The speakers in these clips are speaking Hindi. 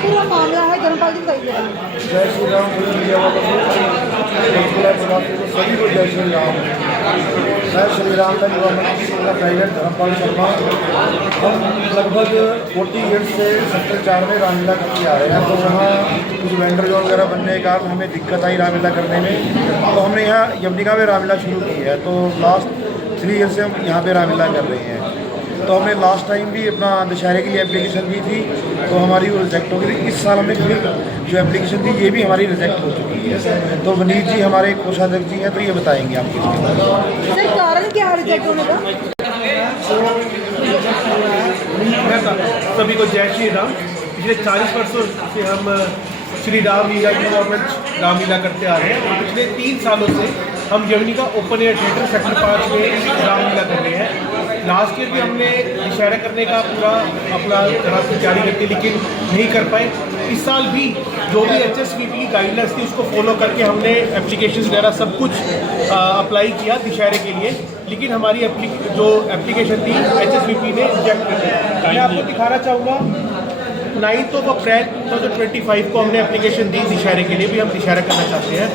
पूरा मामला है धर्मपाल जी बताइए। जय श्री राम। सभी को जय श्री राम। मैं श्री राम का युवा मंच का प्रेसिडेंट धर्मपाल शर्मा। हम लगभग 40 ईयर्स से सेक्टर 4 में रामलीला करके आ रहे हैं। तो वहाँ कुछ वेंडर जोन वगैरह बनने के कारण हमें दिक्कत आई रामलीला करने में, तो हमने यहाँ यवनिका में रामलीला शुरू की है। तो लास्ट 3 ईयर से हम यहाँ पे रामलीला कर रहे हैं। तो हमने लास्ट टाइम भी अपना दशहरे के लिए एप्लीकेशन दी थी, तो हमारी वो रिजेक्ट हो गई थी। इस साल हमने फिर जो एप्लीकेशन थी ये भी हमारी रिजेक्ट हो चुकी है। तो वनीत जी हमारे कोषाध्यक्ष जी हैं, तो ये बताएंगे आपको इसके बारे में। सर कारण क्या है रिजेक्ट होने का? सभी को जय श्री राम। पिछले 40 वर्षों से हम श्री रामलीला युवा मंच रामलीला करते आ रहे हैं और पिछले 3 सालों से हम यवनिका ओपन एयर थिएटर सेक्टर 5 में रामलीला कर रहे हैं। लास्ट ईयर भी हमने दशहरा करने का पूरा अपना तरह से जारी करके लेकिन नहीं कर पाए। इस साल भी जो भी HSVP की गाइडलाइंस थी उसको फॉलो करके हमने एप्लीकेशन वगैरह सब कुछ अप्लाई किया दशहरे के लिए, लेकिन हमारी जो एप्लीकेशन थी HSVP ने रिजेक्ट कर दी। मैं आपको दिखाना चाहूँगा 9 अप्रैल 2025 को हमने एप्लीकेशन दी दशहरे के लिए, भी हम दशहरा करना चाहते हैं।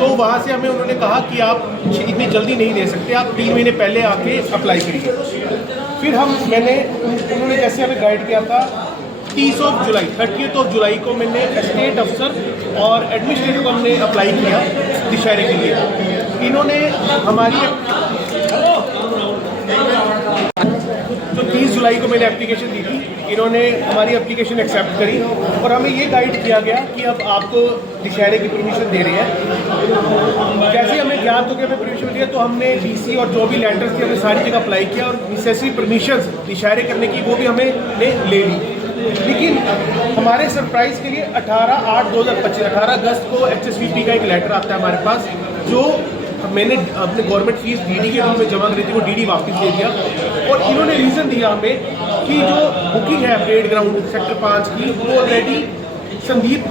तो वहाँ से हमें उन्होंने कहा कि आप इतनी जल्दी नहीं दे सकते, आप 3 महीने पहले आके अप्लाई करिए। फिर उन्होंने जैसे हमें गाइड किया था 30 जुलाई को मैंने स्टेट अफसर और एडमिनिस्ट्रेटर को हमने अप्लाई किया दशहरे के लिए। इन्होंने हमारी तो 30 जुलाई को मैंने एप्लीकेशन दी थी, इन्होंने हमारी एप्लीकेशन एक्सेप्ट करी और हमें ये गाइड किया गया कि अब आपको दशहरे की परमिशन दे रहे हैं। जैसे हमें ज्ञात हो गया हमें परमिशन दिया तो हमने DC और जो भी लेटर्स थे हमने सारी जगह अप्लाई किया और नेसेसरी परमिशन दशहरे करने की वो भी हमें ले ली। लेकिन हमारे सरप्राइज के लिए 18 अगस्त को HSVP का एक लेटर आता है हमारे पास, जो मैंने अपने गवर्नमेंट फीस DD के रूप में जमा करी थी वो DD वापस दे दिया। और इन्होंने रीज़न दिया हमें कि जो बुकिंग है परेड ग्राउंड सेक्टर 5 की वो already Sandeep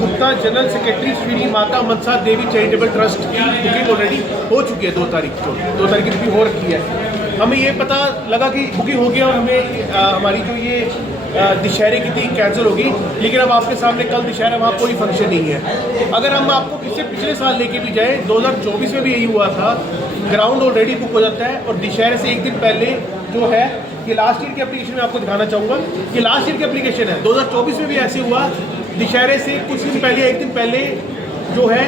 Gupta general secretary Shri Mata Mansa Devi charitable trust की बुकिंग ऑलरेडी हो चुकी है। 2 तारीख की बुकिंग हो रखी है। हमें ये पता लगा कि बुकिंग हो गया और हमें हमारी जो ये दशहरे की थी कैंसिल होगी। लेकिन अब आपके सामने कल दशहरा, वहाँ कोई फंक्शन नहीं है। अगर हम आपको इससे पिछले साल लेके भी जाए 2024 में भी यही हुआ था, ग्राउंड ऑलरेडी बुक हो जाता है और दशहरे से 1 दिन पहले जो है ये लास्ट ईयर की एप्लीकेशन में आपको दिखाना चाहूँगा कि लास्ट ईयर की एप्लीकेशन है 2024 में भी ऐसे हुआ। दशहरे से कुछ दिन पहले 1 दिन पहले जो है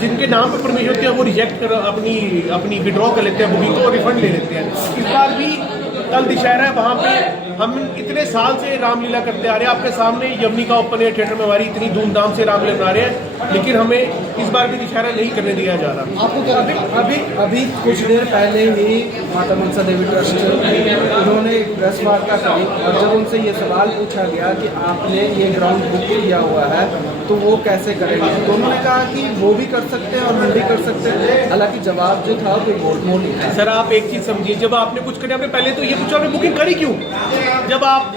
जिनके नाम पर परमिशन होती है वो रिजेक्ट कर अपनी विड्रॉ कर लेते हैं बुकिंग को और रिफंड ले लेते हैं। इस बार भी कल दशहरा है, वहाँ पे हम इतने साल से रामलीला करते आ रहे हैं। आपके सामने यवनिका ओपन एयर थिएटर में हमारी इतनी धूमधाम से रामलीला बना रहे हैं, लेकिन हमें इस बार भी दशहरा नहीं करने दिया जा रहा। आपको क्या अभी कुछ देर पहले ही माता मनसा देवी ट्रस्ट उन्होंने एक प्रेस वार्ता करी और जब उनसे ये सवाल पूछा गया कि आपने ये ग्राउंड बुक किया हुआ है तो वो कैसे करेंगे, तो उन्होंने कहा कि वो भी कर सकते हैं और हम भी कर सकते हैं। हालांकि जवाब जो था वो मोड़ नहीं था। सर आप एक चीज़ समझिए, जब आपने कुछ करें आपने पहले तो ये पूछा आपने बुकिंग करी क्यों? जब आप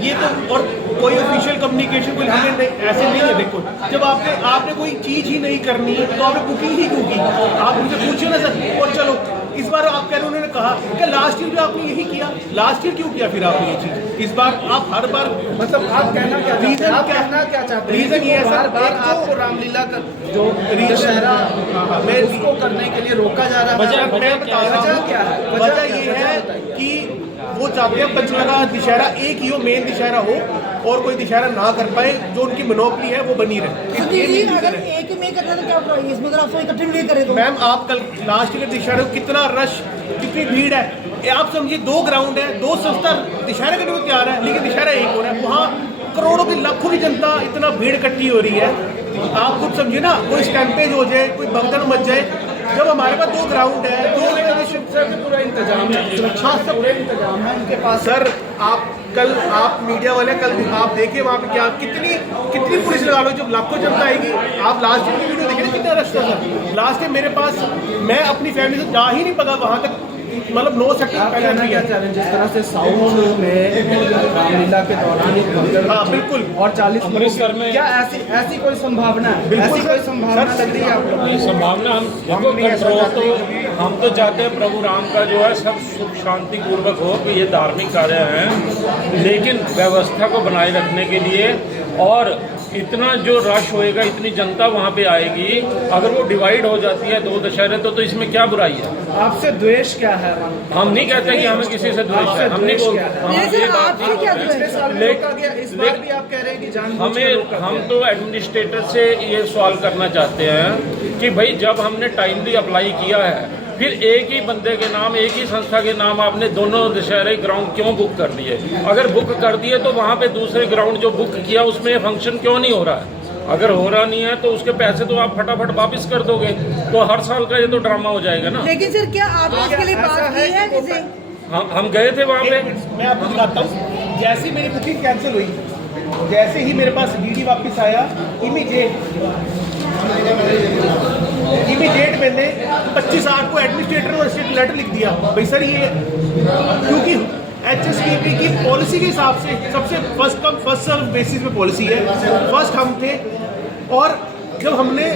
ये तो और कोई ऑफिशियल कम्युनिकेशन कोई हमें नहीं, ऐसे नहीं है। देखो जब आपने कोई चीज़ ही नहीं करनी तो आपने बुकिंग ही क्यों की? आप मुझे पूछिए ना सर। और चलो इस बार आप कह रहे उन्होंने कहा कि लास्ट ईयर भी आपने यही किया, लास्ट ईयर क्यों किया फिर आपने ये चीज़? इस बार आप हर बार मतलब आप कहना क्या चाहते हैं? रीज़न ये है सर, बार आपको रामलीला जो दशहरा मैं उसको करने के लिए रोका जा रहा है। वजह क्या है? वजह ये है कि वो चाहते हैं पंचमेला दशहरा एक ही हो, मेन दशहरा हो और कोई दशहरा ना कर पाए, जो उनकी मोनोपली है वो बनी रहे। अगर एक में करना तो क्या प्रॉब्लम? इसमें अगर आप इकट्ठे नहीं करें तो मैम आप कल लास्ट ईयर दशहरे कितना रश, कितनी भीड़ है आप समझिए। 2 ग्राउंड है, 2 संस्था दशहरा करने को तैयार है, लेकिन दशहरा एक हो रहा है। वहाँ करोड़ों की लाखों की जनता इतना भीड़ इकट्ठी हो रही है। आप खुद समझिए ना, कोई स्टैंपेज हो जाए, कोई भगदड़ मच जाए। जब हमारे पास 2 ग्राउंड है, 2 पूरा इंतजाम है, सुरक्षा से पूरे इंतजाम है उनके पास। सर आप मीडिया वाले कल आप देखिए वहाँ पे क्या कितनी पुलिस लगा लो, जब लाखों जनता आएगी। आप लास्ट ईयर की वीडियो देखिए कितना रश था सर। लास्ट ईयर मेरे पास मैं अपनी फैमिली से जा ही नहीं पता वहाँ तक, मतलब 9 सेक्टर आप पहले कहना भी क्या है। चाह रहे हैं जिस तरह से साउथ में रामलीला के दौरान एक भगदड़ हाँ, बिल्कुल। और 40 अमृतसर में क्या ऐसी कोई संभावना है? बिल्कुल ऐसी सर। कोई संभावना लग रही है आप लोगों को? संभावना हम देखो कंट्रोल तो हम तो चाहते हैं प्रभु राम का जो है सब सुख शांति पूर्वक हो कि ये धार्मिक कार्य हैं, लेकिन व्यवस्था को बनाए रखने के लिए और इतना जो रश होएगा, इतनी जनता वहाँ पे आएगी, अगर वो डिवाइड हो जाती है 2 दशहरे तो इसमें क्या बुराई है? आपसे द्वेष क्या है? हम नहीं कहते कि हमें किसी से द्वेष है, हम नहीं बोलते, हम नहीं सर, ये बात आपसे नहीं क्या बोलते। द्वेष? पिछले साल भी रोका गया, इस बार भी आप कह रहे हैं कि जानबूझ के रोका हम गया। तो एडमिनिस्ट्रेटर से ये सवाल करना चाहते हैं कि भाई जब हमने टाइमली अप्लाई किया है, फिर एक ही बंदे के नाम, एक ही संस्था के नाम आपने दोनों दशहरे ग्राउंड क्यों बुक कर दिए? अगर बुक कर दिए तो वहाँ पे दूसरे ग्राउंड जो बुक किया उसमें फंक्शन क्यों नहीं हो रहा है? अगर हो रहा नहीं है तो उसके पैसे तो आप फटाफट वापस कर दोगे, तो हर साल का ये तो ड्रामा हो जाएगा ना। लेकिन सर क्या आपने इसके लिए बात की है किसी? हम गए थे वहाँ पे। मैं आपको बताता हूँ, जैसे मेरी बुकिंग कैंसिल हुई, जैसे ही मेरे पास डीडी वापस आया, इमीडिएट मैंने 25/8 को एडमिनिस्ट्रेटर और स्टेट लेटर लिख दिया, भाई सर ये क्योंकि HSPP की पॉलिसी के हिसाब से सबसे first come first serve basis पे पॉलिसी है, फर्स्ट हम थे। और जब हमने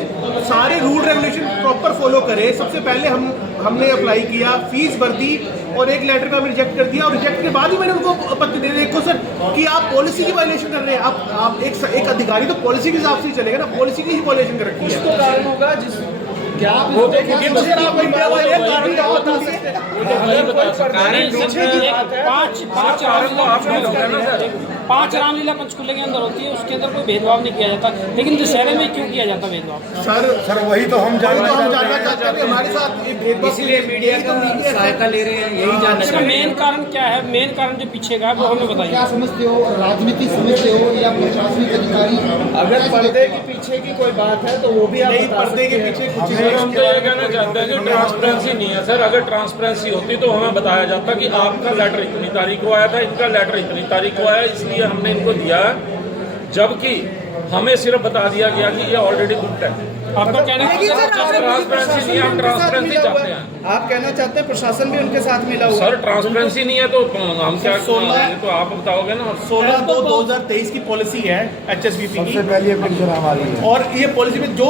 सारे रूल रेगुलेशन प्रॉपर फॉलो करे, सबसे पहले हमने अप्लाई किया, फीस भर दी और एक लेटर का रिजेक्ट कर दिया, और रिजेक्ट के बाद ही मैंने उनको पत्र दे दिया, देखो सर कि आप पॉलिसी की वायलेशन कर रहे हैं। आप एक अधिकारी तो पॉलिसी के हिसाब से ही चलेगा ना, पॉलिसी की ही वायलेशन कर रखी है। तो कारण होगा जिस क्या आप वो तो ये तो सर आप इंडिया वाले कारण क्या बता सकते हैं? पांच रामलीला पंचकूले के अंदर होती है, उसके अंदर कोई भेदभाव नहीं किया जाता, लेकिन दशहरे में क्यों किया जाता भेदभाव? सर वही तो हम जानना जानना चाहते हैं कि हमारे साथ ये भेदभाव इसलिए मीडिया का सहायता ले रहे हैं, यही जानना इसका मेन कारण क्या है? मेन कारण जो पीछे का है वो हमें बताइए। क्या समझते हो, राजनीति समझते हो या प्रशासनिक अधिकारी? अगर पर्दे के पीछे की कोई बात है तो वो भी आप नहीं, बता पर्दे के सकते हैं। पीछे कुछ सर हम तो ये कहना चाहते हैं कि ट्रांसपेरेंसी नहीं है सर। अगर ट्रांसपेरेंसी होती तो हमें बताया जाता कि आपका लेटर इतनी तारीख को आया था, इनका लेटर इतनी तारीख को आया, इसलिए हमने इनको दिया, जबकि हमें सिर्फ बता दिया गया कि ये ऑलरेडी बुकड है। आपका कहना है कि लेकिन सर ट्रांसपेरेंसी नहीं है, हम ट्रांसपेरेंसी चाहते हैं। आप कहना चाहते हैं प्रशासन भी उनके साथ मिला हुआ है? सर ट्रांसपेरेंसी नहीं है तो हम क्या तो आप बताओगे ना। 16/2/2023 की पॉलिसी है HSPP सबसे की, पहली एप्लीकेशन हमारी है। और ये पॉलिसी में जो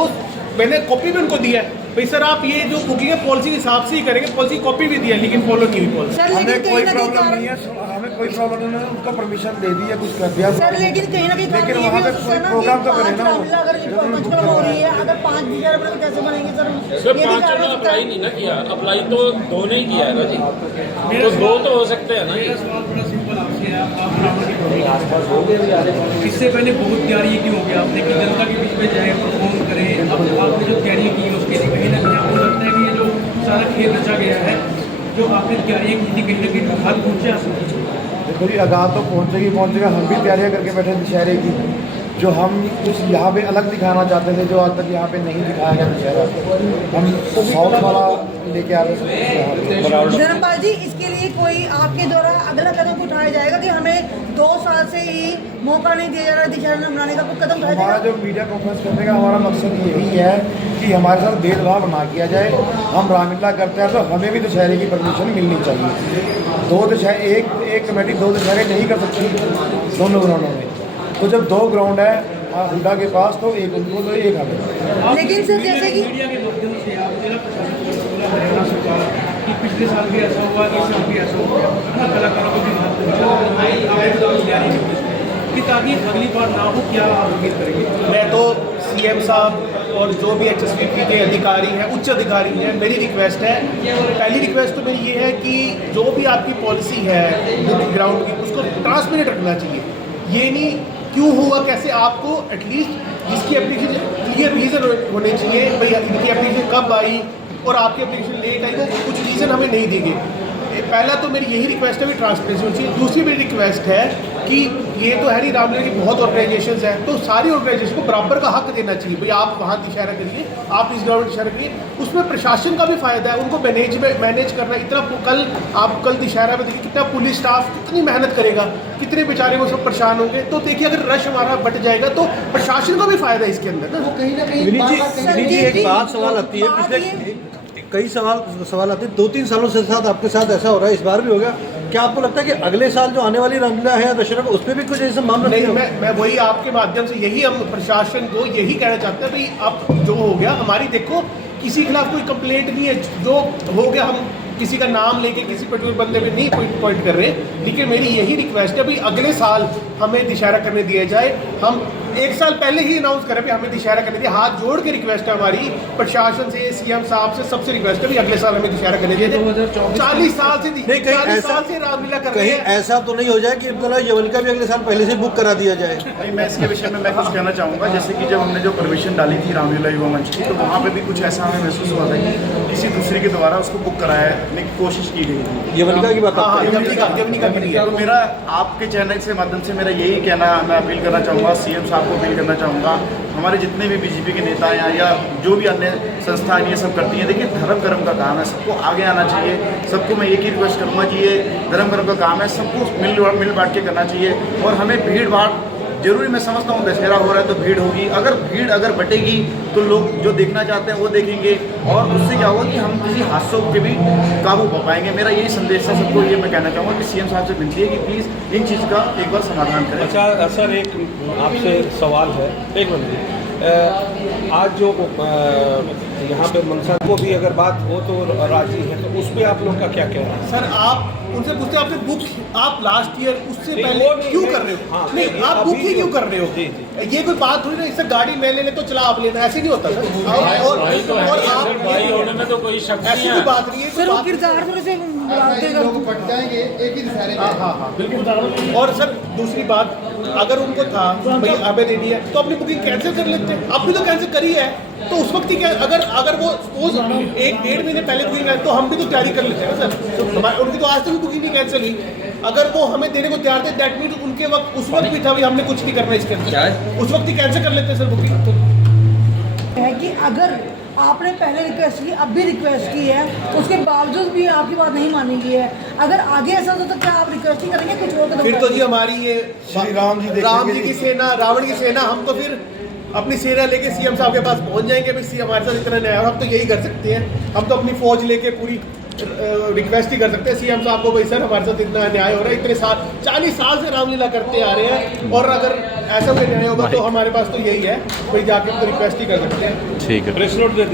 मैंने कॉपी भी उनको दिया है, भाई सर आप ये जो बुकिंग है पॉलिसी के हिसाब से ही करेंगे, पॉलिसी कॉपी भी दिया है लेकिन फॉलो नहीं हुई पॉलिसी। सर हमें लेकिन कोई कहीं ना कहीं प्रॉब्लम कारण नहीं है, हमें कोई प्रॉब्लम नहीं है, उनको परमिशन दे दी है, कुछ कर दिया। सर लेकिन कहीं ना कहीं कारण लेकिन ये वहाँ भी पे हो सकता कोई है ना प्रोग्राम कि तो करें 5 ना वो। रामलीला अगर पंचकुला में हो रही है, अगर 5 दशहरा पर कैसे बनेंगे सर? सर ये भी 5 कारण ने हो सकता अप्लाई है। नहीं ना किया, अप्लाई तो 2 ने ही किया है ना जी, तो 2 तो हो सकते हैं ना जी। इससे पहले बहुत तैयारी क्यों हो गया आपने कि जनता के बीच में जाए, परफॉर्म करें? अब आपने जो तैयारियाँ की उसके लिए कहीं ना कहीं आपको लगता है कि ये जो सारा खेल रचा गया है, जो आपने तैयारियाँ की थी, कहीं ना कहीं हाथ पहुँचे आप? देखो जी, आगाह तो पहुँचेगा। हम भी तैयारियां करके बैठे दशहरे की, जो हम कुछ यहाँ पे अलग दिखाना चाहते थे, जो आज तक यहाँ पे नहीं दिखाया गया दशहरा, हम साउथ वाला लेके आ रहे हैं। धर्मपाल जी, इसके लिए कोई आपके द्वारा अगला कदम उठाया जाएगा कि हमें 2 साल से ही मौका नहीं दिया जा रहा दशहरा मनाने का, कोई कदम उठाया हमारा जाएगा? जो मीडिया कॉन्फ्रेंस करने का हमारा मकसद यही है कि हमारे साथ भेदभाव ना किया जाए। हम रामलीला करते हैं तो हमें भी दशहरे की परमिशन मिलनी चाहिए। 2 दशहरे एक कमेटी 2 दशहरे नहीं कर सकती दोनों ग्राउंडों में, तो जब 2 ग्राउंड है हुडा के पास तो एक उनको तो एक हमें। लेकिन सर जैसे कि मीडिया के माध्यम से आप जिला प्रशासन को बोला, हरियाणा सरकार कि पिछले साल भी ऐसा हुआ, इस साल भी ऐसा हो गया, कलाकारों को भी हाथ तैयारी कि ताकि अगली बार ना हो, क्या आप उम्मीद करेंगे? मैं तो CM साहब और जो भी HSPP के अधिकारी हैं, उच्च अधिकारी हैं, मेरी रिक्वेस्ट है, पहली रिक्वेस्ट तो मेरी ये है कि जो भी आपकी पॉलिसी है ग्राउंड की, उसको ट्रांसपेरेंट रखना चाहिए। ये नहीं क्यों हुआ कैसे, आपको एटलीस्ट इसकी एप्लीकेशन क्लियर रीज़न होने चाहिए, भाई इनकी एप्लीकेशन कब आई और आपकी एप्लीकेशन लेट आई, वो कुछ रीज़न हमें नहीं देंगे। पहला तो मेरी यही रिक्वेस्ट है कि ट्रांसपेरेंसी होनी चाहिए। दूसरी मेरी रिक्वेस्ट है कि ये तो है नहीं, रामलीला की बहुत ऑर्गेनाइजेशंस हैं, तो सारी ऑर्गेनाइजेशन को बराबर का हक देना चाहिए। भाई आप वहाँ दशहरा करिए, आप इस ग्राउंड दशहरा करिए, उसमें प्रशासन का भी फायदा है, उनको मैनेज करना। इतना कल दशहरा में देखिए कितना पुलिस स्टाफ कितनी मेहनत करेगा, कितने बेचारे वो सब परेशान होंगे। तो देखिए अगर रश हमारा बट जाएगा तो प्रशासन को भी फायदा है इसके अंदर ना। वो कहीं ना कहीं बार-बार कहीं- सर, जी, एक जी, बात सवाल आती है, बात पिछले ये- कई सवाल आते हैं, 2-3 सालों से साथ आपके साथ ऐसा हो रहा है, इस बार भी हो गया। क्या आपको लगता है कि अगले साल जो आने वाली रामलीला है दशहरा उस पर भी कुछ ऐसा मामला नहीं, होगा? मैं वही आपके माध्यम से यही हम प्रशासन को यही कहना चाहते हैं, भाई अब जो हो गया हमारी देखो किसी के खिलाफ कोई कंप्लेंट नहीं है, जो हो गया हम किसी का नाम लेके किसी पर्टिकुलर बंदे पे नहीं पॉइंट कर रहे, लेकिन मेरी यही रिक्वेस्ट है भाई अगले साल हमें दशहरा करने दिया जाए। हम 1 साल पहले ही अनाउंस करें भी हमें दशहरा करने दिया, हाथ जोड़ के रिक्वेस्ट है हमारी प्रशासन से, सीएम साहब से, सबसे रिक्वेस्ट है भी अगले साल हमें दशहरा करने दिया जाए। 40 साल से नहीं, कहीं 40 ऐसा साल से रामलीला कर रहे कहीं हैं। ऐसा तो नहीं हो जाए कि अब्दुल्ला यवनिका भी अगले साल पहले से बुक करा दिया जाए? नहीं, मैं इसके विषय में मैं कुछ कहना चाहूँगा। जैसे कि जब हमने जो परमिशन डाली थी रामलीला युवा मंच की, तो वहाँ पे भी कुछ ऐसा हमें महसूस हुआ था कि किसी दूसरे के द्वारा उसको बुक कराने की कोशिश की गई थी। यवनिका की बात हाँ, आप कर रहे हैं? यवनिका की है। तो मेरा आपके चैनल से माध्यम से मेरा यही कहना, मैं अपील करना चाहूँगा, सीएम साहब को अपील करना चाहूँगा, हमारे जितने भी बीजेपी के नेता हैं या जो भी अन्य संस्थाएं ये सब करती हैं, देखिए धर्म कर्म का काम है, सबको आगे आना चाहिए। सबको मैं एक ही रिक्वेस्ट करूँगा कि ये धर्म कर्म का काम है, सबको मिल बांट के करना चाहिए। और हमें भीड़ भाड़ जरूरी, मैं समझता हूँ दशहरा हो रहा है तो भीड़ होगी, अगर बटेगी तो लोग जो देखना चाहते हैं वो देखेंगे, और उससे क्या होगा कि हम किसी हादसों पे भी काबू पा पाएंगे। मेरा यही संदेश है सबको, ये मैं कहना चाहूँगा कि सीएम साहब से विनती है कि प्लीज़ इन चीज़ का एक बार समाधान करें। अच्छा सर, एक आपसे सवाल है, एक मिनट। आज जो यहाँ पे मनसा को भी अगर बात हो तो राजी है, तो उस पर आप लोग का क्या कहना है? सर आप उनसे पूछते हैं, आपने बुक आप लास्ट ईयर उससे नहीं, पहले वो नहीं, क्यों नहीं, कर रहे हो? हाँ, नहीं, नहीं, आप अभी बुक ही क्यों कर रहे हो? जी, ये कोई बात थोड़ी ना, इससे गाड़ी मैं ले ले तो चला आप लेना, ऐसे नहीं होता सर। और आप भाई होने में तो कोई शक ऐसी नहीं कोई है। बात नहीं है, कोई सर वो बात नहीं। किरदार थोड़े से लोग पट जाएंगे एक ही दशहरे में। हाँ बिल्कुल। और सर दूसरी बात, अगर उनको था भाई हमें देनी है तो अपनी बुकिंग कैंसिल कर लेते हैं, अब भी तो कैंसिल करी है, तो उस वक्त ही क्या, अगर वो सपोज 1-1.5 महीने पहले बुकिंग है तो हम भी तो तैयारी कर लेते हैं ना सर। उनकी तो आज तक भी बुकिंग नहीं कैंसिल हुई, अगर वो हमें देने को तैयार थे दैट मीन उनके वक्त उस वक्त भी था भाई हमने कुछ नहीं करना इसके अंदर, उस वक्त ही कैंसिल कर लेते हैं सर बुकिंग। है कि अगर आपने पहले रिक्वेस्ट की, अब भी रिक्वेस्ट की है, उसके बावजूद भी आपकी बात नहीं मानी गई है, अगर आगे ऐसा होता तो क्या आप रिक्वेस्ट ही करेंगे कुछ और? फिर तो जी हमारी ये श्री राम जी राम जी की सेना, रावण की सेना, हम तो फिर अपनी सेना लेके सीएम साहब के पास पहुंच जाएंगे, भाई सीएम हमारे साथ इतना न्याय, और हम तो यही कर सकते हैं, हम तो अपनी फौज लेके पूरी रिक्वेस्ट ही कर सकते हैं सीएम साहब को, भाई सर हमारे साथ इतना न्याय हो रहा है, इतने साल 40 साल से रामलीला करते आ रहे हैं, और अगर ऐसा कोई न्याय होगा तो हमारे पास तो यही है, भाई जाके तो रिक्वेस्ट ही कर सकते हैं। ठीक है, प्रेस नोट दे